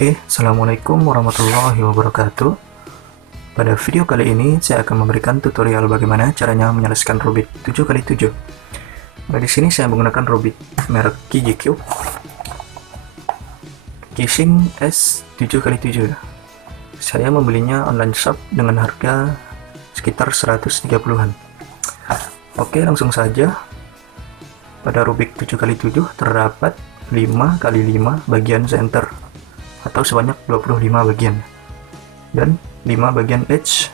Oke, Assalamualaikum warahmatullahi wabarakatuh. Pada video kali ini, saya akan memberikan tutorial bagaimana caranya menyelesaikan Rubik 7x7. Nah, di sini saya menggunakan Rubik merek Gigi Cube Casing S7x7. Saya membelinya online shop dengan harga sekitar 130-an. Oke, langsung saja. Pada Rubik 7x7 terdapat 5x5 bagian center atau sebanyak 25 bagian, dan 5 bagian edge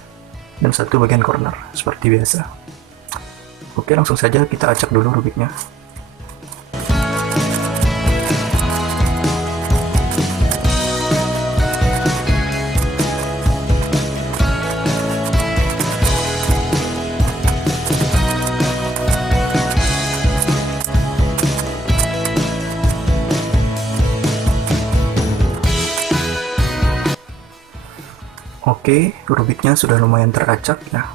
dan 1 bagian corner seperti biasa. Oke, langsung saja kita acak dulu Rubiknya. Oke, Rubiknya sudah lumayan teracak ya.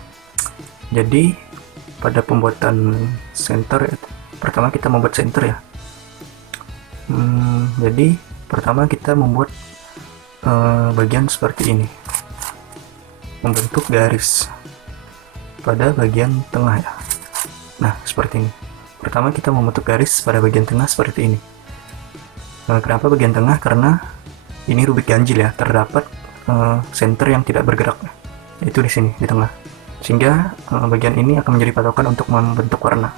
Jadi pada pembuatan center, pertama kita membuat center ya. Jadi pertama kita membuat bagian seperti ini, membentuk garis pada bagian tengah ya. Nah, seperti ini. Pertama kita membentuk garis pada bagian tengah seperti ini. Kenapa bagian tengah? Karena ini Rubik ganjil ya, terdapat center yang tidak bergerak, yaitu di sini di tengah, sehingga bagian ini akan menjadi patokan untuk membentuk warna.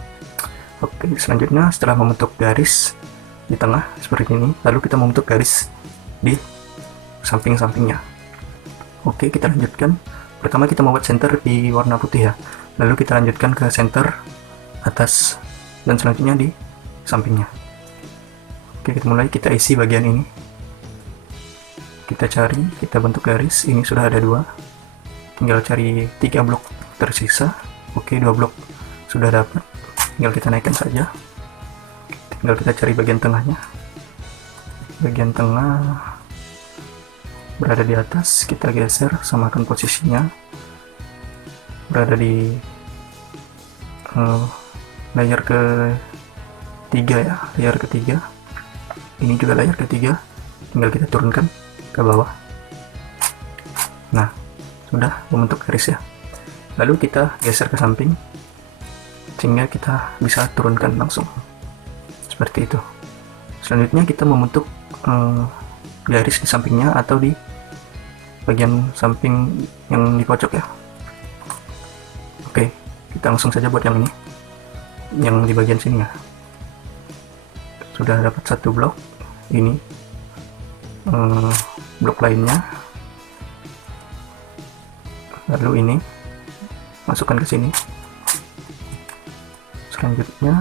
Oke, selanjutnya setelah membentuk garis di tengah seperti ini, lalu kita membentuk garis di samping-sampingnya. Oke, kita lanjutkan. Pertama kita membuat center di warna putih ya, lalu kita lanjutkan ke center atas dan selanjutnya di sampingnya. Oke, kita mulai, kita isi bagian ini. Kita cari, kita bentuk garis, ini sudah ada 2, tinggal cari 3 blok tersisa. Oke, 2 blok sudah dapat, tinggal kita naikkan saja, tinggal kita cari bagian tengahnya. Bagian tengah berada di atas, kita geser, samakan posisinya, berada di layer ketiga ya, layer ketiga. Ini juga layer ketiga, tinggal kita turunkan ke bawah. Nah, sudah membentuk garis ya. Lalu kita geser ke samping sehingga kita bisa turunkan langsung seperti itu. Selanjutnya kita membentuk garis di sampingnya atau di bagian samping yang di pojok ya. Oke, kita langsung saja buat yang ini, yang di bagian sini ya. Sudah dapat 1 blok ini. Blok lainnya, lalu ini masukkan ke sini. Selanjutnya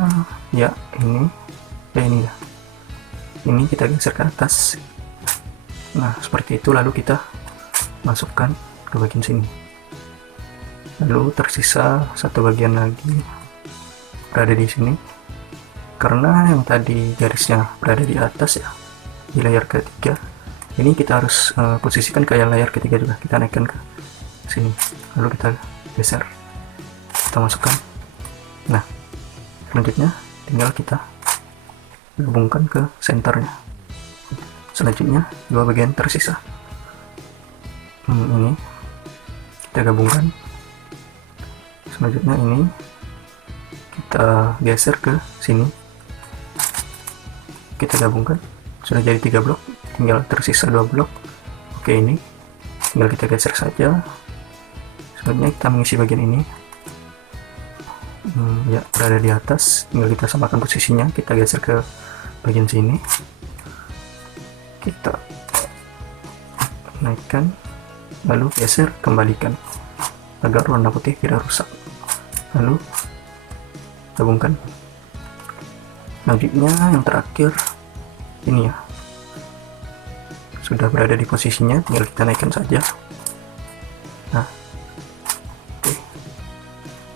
ya ini ya, ini kita geser ke atas. Nah, seperti itu, lalu kita masukkan ke bagian sini. Lalu tersisa 1 bagian lagi berada di sini, karena yang tadi garisnya berada di atas ya, di layar ketiga. Ini kita harus posisikan ke layar ketiga juga. Kita naikkan ke sini, lalu kita geser, kita masukkan. Nah, selanjutnya tinggal kita gabungkan ke senternya. Selanjutnya 2 bagian tersisa, ini kita gabungkan. Selanjutnya ini kita geser ke sini, kita gabungkan. Sudah jadi 3 blok, tinggal tersisa 2 blok. Oke, ini tinggal kita geser saja. Selanjutnya kita mengisi bagian ini, ya berada di atas, tinggal kita samakan posisinya. Kita geser ke bagian sini, kita naikkan, lalu geser, kembalikan agar warna putih tidak rusak, lalu gabungkan. Selanjutnya yang terakhir ini ya, sudah berada di posisinya, tinggal kita naikkan saja. Nah,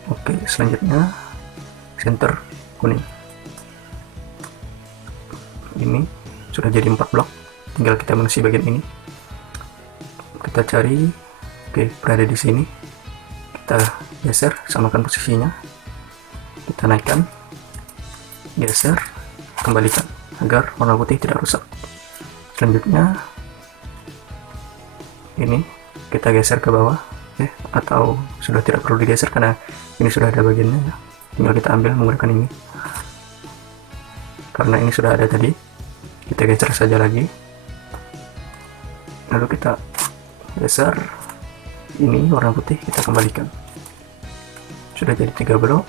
oke, selanjutnya center kuning, ini sudah jadi 4 blok, tinggal kita mengisi bagian ini. Kita cari, oke, berada di sini, kita geser, samakan posisinya, kita naikkan, geser, kembalikan agar warna putih tidak rusak. Selanjutnya ini kita geser ke bawah, atau sudah tidak perlu digeser karena ini sudah ada bagiannya ya. Tinggal kita ambil menggunakan ini, karena ini sudah ada tadi. Kita geser saja lagi, lalu kita geser ini warna putih, kita kembalikan. Sudah jadi 3 blok,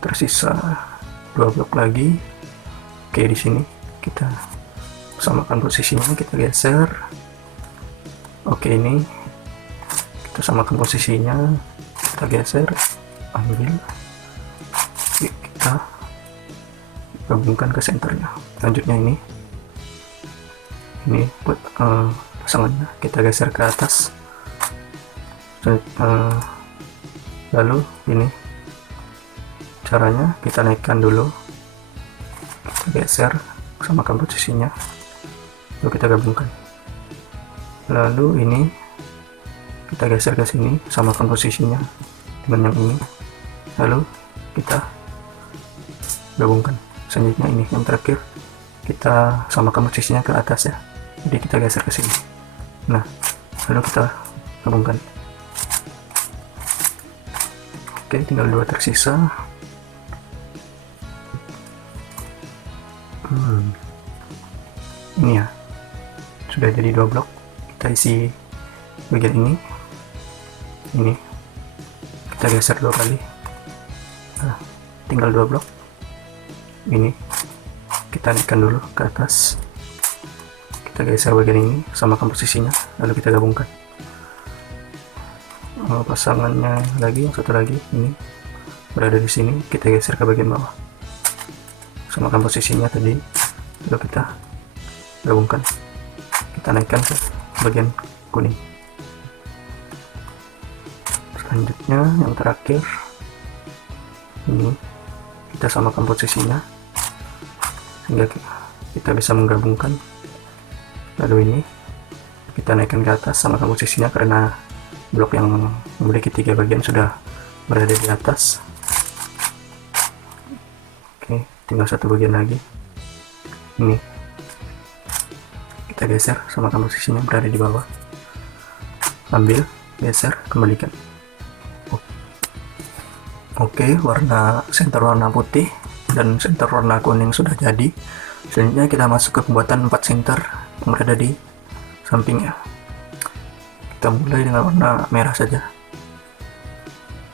tersisa 2 blok lagi. Oke, di sini kita samakan posisinya, kita geser. Oke, ini kita samakan posisinya, kita geser, ambil, kita gabungkan ke senternya. Selanjutnya ini buat pasangannya, kita geser ke atas. Lalu ini caranya, kita naikkan dulu, kita geser, samakan posisinya, lalu kita gabungkan. Lalu ini kita geser ke sini, samakan posisinya dengan yang ini, lalu kita gabungkan. Selanjutnya ini yang terakhir, kita samakan posisinya ke atas ya, jadi kita geser ke sini. Nah, lalu kita gabungkan. Oke, tinggal 2 tersisa. Ini ya, sudah jadi 2 blok. Kita isi bagian ini kita geser 2 kali. Nah, tinggal 2 blok. Ini kita naikkan dulu ke atas, kita geser bagian ini, samakan posisinya, lalu kita gabungkan. Pasangannya lagi, yang satu lagi ini berada di sini, kita geser ke bagian bawah, samakan posisinya tadi, lalu kita gabungkan. Kita naikkan ke bagian kuning. Selanjutnya yang terakhir ini kita samakan posisinya sehingga kita bisa menggabungkan. Lalu ini kita naikkan ke atas, samakan posisinya karena blok yang memiliki 3 bagian sudah berada di atas. Oke, tinggal 1 bagian lagi. Ini kita geser, samakan posisinya berada di bawah, ambil, geser, kembalikan. Oke, center warna putih dan center warna kuning sudah jadi. Selanjutnya kita masuk ke pembuatan 4 center yang berada di sampingnya. Kita mulai dengan warna merah saja.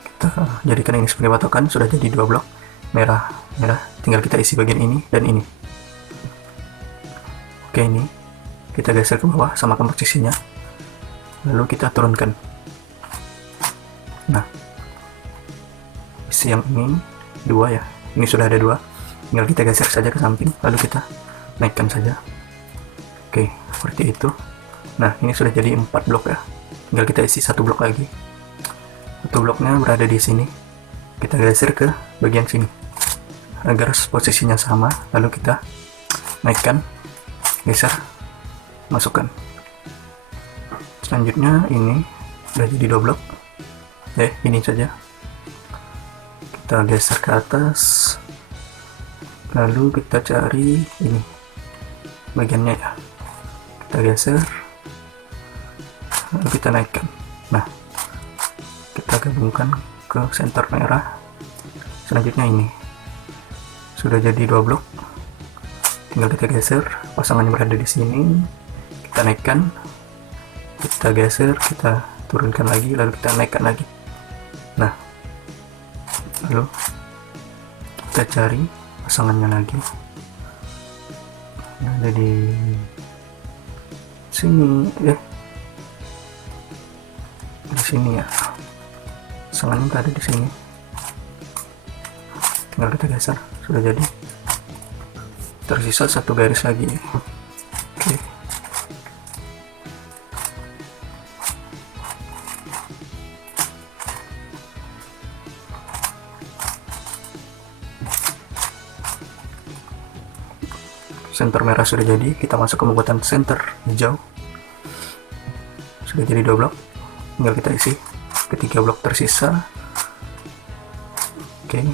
Kita jadikan ini sebagai patokan. Sudah jadi 2 blok merah, tinggal kita isi bagian ini dan ini. Oke, ini kita geser ke bawah, samakan posisinya, lalu kita turunkan. Nah, isi yang ini 2 ya, ini sudah ada 2, tinggal kita geser saja ke samping, lalu kita naikkan saja. Oke, seperti itu. Nah, ini sudah jadi 4 blok ya, tinggal kita isi 1 blok lagi. 1 bloknya berada di sini, kita geser ke bagian sini agar posisinya sama, lalu kita naikkan, geser, masukkan. Selanjutnya ini sudah jadi 2 blok, ini saja. Kita geser ke atas, lalu kita cari ini bagiannya ya, kita geser, lalu kita naikkan. Nah, kita gabungkan ke center merah. Selanjutnya ini sudah jadi 2 blok, tinggal kita geser, pasangannya berada di sini, kita naikkan, kita geser, kita turunkan lagi, lalu kita naikkan lagi. Nah, lalu kita cari pasangannya lagi. Nah, ada di sini ya, di sini ya, pasangannya berada di sini, tinggal kita geser, sudah jadi. Tersisa 1 garis lagi. Oke. Center merah sudah jadi, kita masuk ke pembuatan center hijau. Sudah jadi 2 blok, tinggal kita isi ke 3 blok tersisa. Oke, ini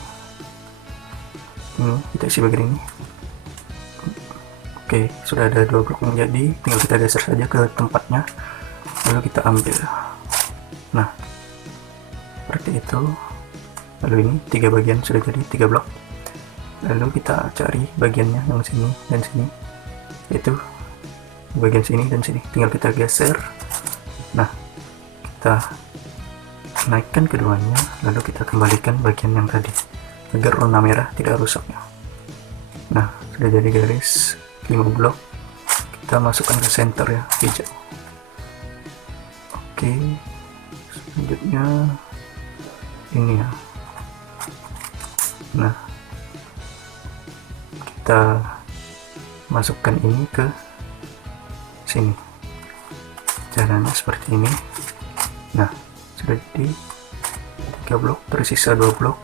kita isi bagian ini. Oke, sudah ada 2 blok yang jadi, tinggal kita geser saja ke tempatnya. lalu kita ambil. Nah, seperti itu. Lalu ini 3 bagian sudah jadi 3 blok. Lalu kita cari bagiannya yang sini dan sini, itu bagian sini dan sini, tinggal kita geser. Nah, kita naikkan keduanya, lalu kita kembalikan bagian yang tadi agar warna merah tidak rusak. Nah, sudah jadi garis 5 blok. Kita masukkan ke center ya, hijau. Oke, selanjutnya ini ya. Nah, kita masukkan ini ke sini. Caranya seperti ini. Nah, sudah jadi 3 blok, tersisa 2 blok.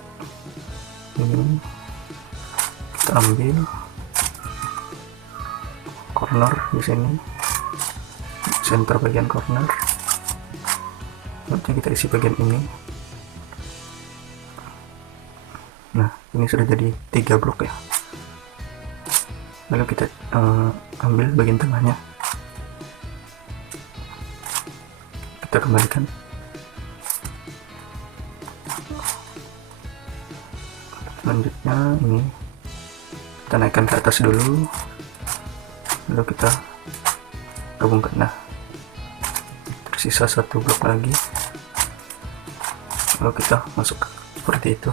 Ini kita ambil corner di sini, center bagian corner. Nanti kita isi bagian ini. Nah, ini sudah jadi 3 blok ya. Lalu kita ambil bagian tengahnya, kita kembalikan. Selanjutnya ini kita naikkan ke atas dulu, lalu kita gabungkan. Nah, tersisa 1 blok lagi, lalu kita masuk seperti itu.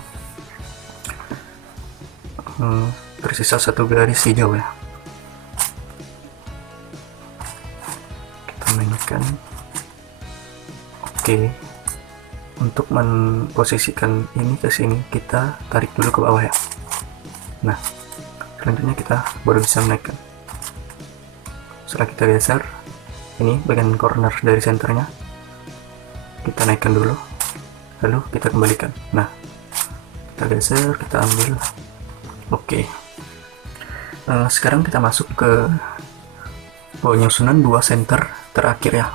Tersisa 1 garis hijau ya, kita mainkan. Oke, untuk memposisikan ini ke sini kita tarik dulu ke bawah ya. Nah, selanjutnya kita baru bisa menaikkan. Setelah kita geser ini bagian corner dari senternya, kita naikkan dulu, lalu kita kembalikan. Nah, kita geser, kita ambil. Oke, sekarang kita masuk ke penyusunan 2 center terakhir ya.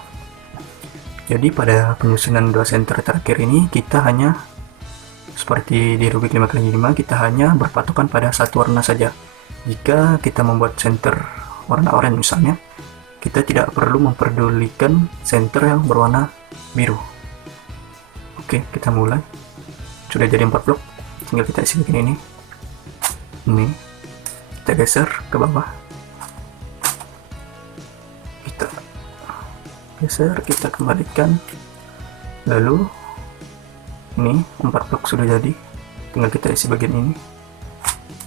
Jadi pada penyusunan 2 center terakhir ini kita hanya seperti di Rubik 5x5, kita hanya berpatokan pada satu warna saja. Jika kita membuat center warna oranye misalnya, kita tidak perlu memperdulikan center yang berwarna biru. Oke, kita mulai. Sudah jadi 4 blok, tinggal kita isi begini. Ini kita geser ke bawah, kita geser, kita kembalikan. Lalu ini 4 blok sudah jadi, tinggal kita isi bagian ini,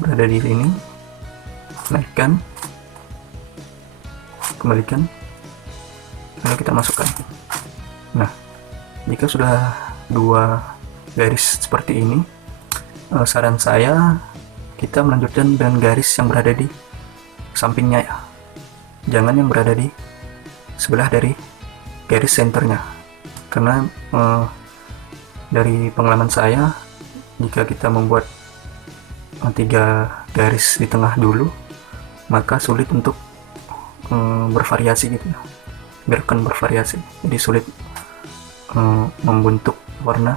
berada di sini, naikkan, kembalikan, lalu kita masukkan. Nah, jika sudah 2 garis seperti ini, saran saya kita melanjutkan dengan garis yang berada di sampingnya ya, jangan yang berada di sebelah dari garis senternya, karena dari pengalaman saya, jika kita membuat 3 garis di tengah dulu, maka sulit untuk bervariasi gitu ya, gerakan bervariasi, jadi sulit membentuk warna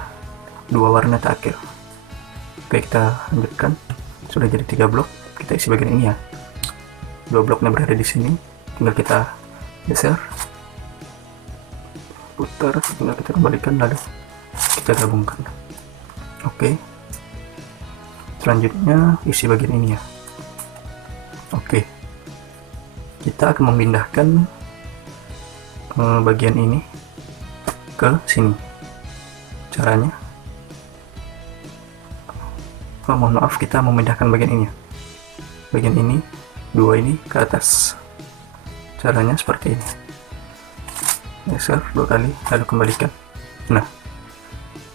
2 warna terakhir. Oke, kita lanjutkan. Sudah jadi 3 blok, kita isi bagian ini ya. 2 bloknya berada di sini, tinggal kita geser, putar, tinggal kita kembalikan, lalu kita gabungkan. Oke, selanjutnya isi bagian ini ya. Oke, kita akan memindahkan bagian ini ke sini. Caranya, mohon maaf, kita memindahkan bagian ini, bagian ini, 2 ini ke atas. Caranya seperti ini, geser 2 kali, lalu kembalikan. Nah,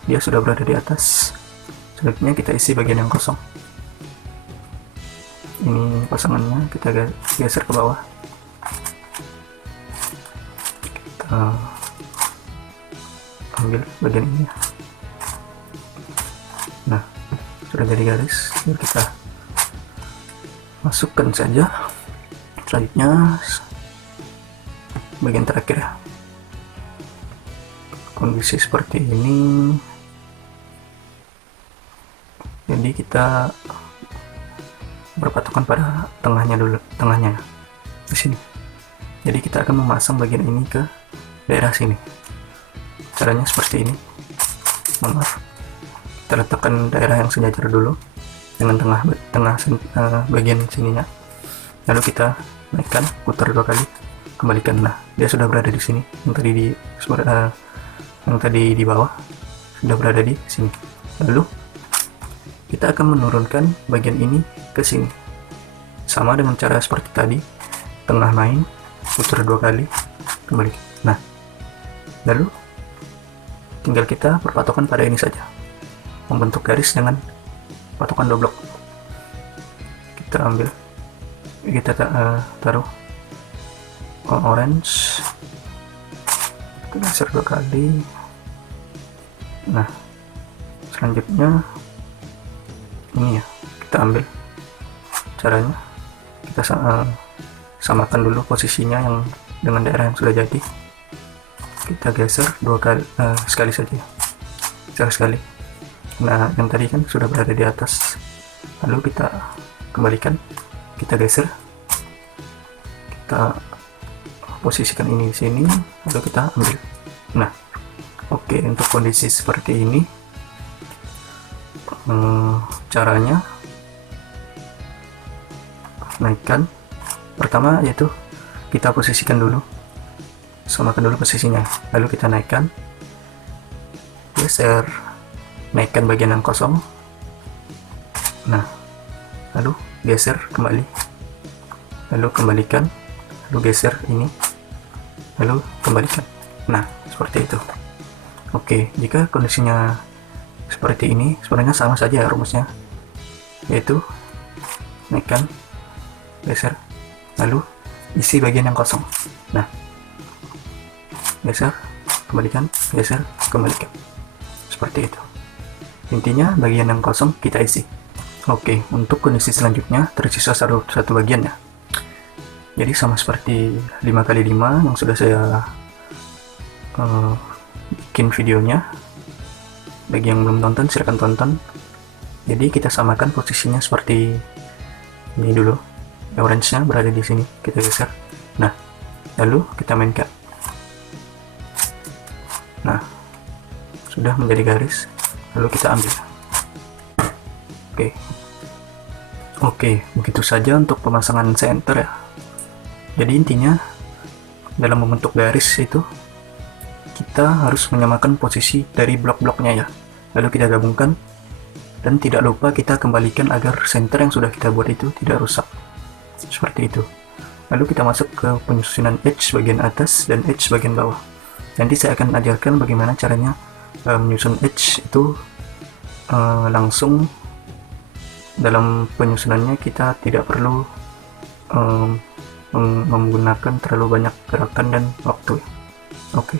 dia sudah berada di atas. Selanjutnya kita isi bagian yang kosong. Ini pasangannya, kita geser ke bawah, kita ambil bagian ini. Nah, sudah jadi garis, kita masukkan saja. Selanjutnya bagian terakhir ya, kondisi seperti ini. Jadi kita berpatokan pada tengahnya dulu, tengahnya di sini. Jadi kita akan memasang bagian ini ke daerah sini. Caranya seperti ini. Maaf, kita letakkan daerah yang sejajar dulu dengan tengah bagian sininya, lalu kita naikkan, putar 2 kali, kembalikan. Nah, dia sudah berada di sini. Yang tadi di bawah sudah berada di sini. Lalu kita akan menurunkan bagian ini ke sini, sama dengan cara seperti tadi. Tengah main, putar 2 kali, kembali. Nah, lalu tinggal kita berpatokan pada ini saja, membentuk garis dengan patokan double. Kita ambil, kita taruh orange, kita geser 2 kali. Nah, selanjutnya ini ya, kita ambil caranya, kita samakan dulu posisinya yang dengan daerah yang sudah jadi. Kita geser 2 kali, sekali saja, sekali. Nah, yang tadi kan sudah berada di atas, lalu kita kembalikan, kita geser, kita posisikan ini di sini, lalu kita ambil. Nah, oke, untuk kondisi seperti ini caranya naikkan. Pertama yaitu kita posisikan dulu, samakan dulu posisinya, lalu kita naikkan, geser, naikkan bagian yang kosong. Nah, lalu geser kembali, lalu kembalikan, lalu geser ini, lalu kembalikan. Nah, seperti itu. Oke, jika kondisinya seperti ini, sebenarnya sama saja rumusnya, yaitu naikkan, geser, lalu isi bagian yang kosong. Nah, geser, kembalikan, geser, kembalikan, seperti itu. Intinya bagian yang kosong kita isi. Oke, untuk kondisi selanjutnya tersisa satu bagian ya. Jadi sama seperti 5x5 yang sudah saya bikin videonya. Bagi yang belum tonton, silahkan tonton. Jadi kita samakan posisinya seperti ini dulu. Orange-nya berada di sini, kita geser. Nah, lalu kita mainkan. Nah, sudah menjadi garis, lalu kita ambil. Oke, begitu saja untuk pemasangan center ya. Jadi intinya dalam membentuk garis itu kita harus menyamakan posisi dari blok-bloknya ya. Lalu kita gabungkan, dan tidak lupa kita kembalikan agar center yang sudah kita buat itu tidak rusak. Seperti itu. Lalu kita masuk ke penyusunan edge bagian atas dan edge bagian bawah. Nanti saya akan ajarkan bagaimana caranya menyusun edge itu langsung. Dalam penyusunannya kita tidak perlu menggunakan terlalu banyak gerakan dan waktu. Oke.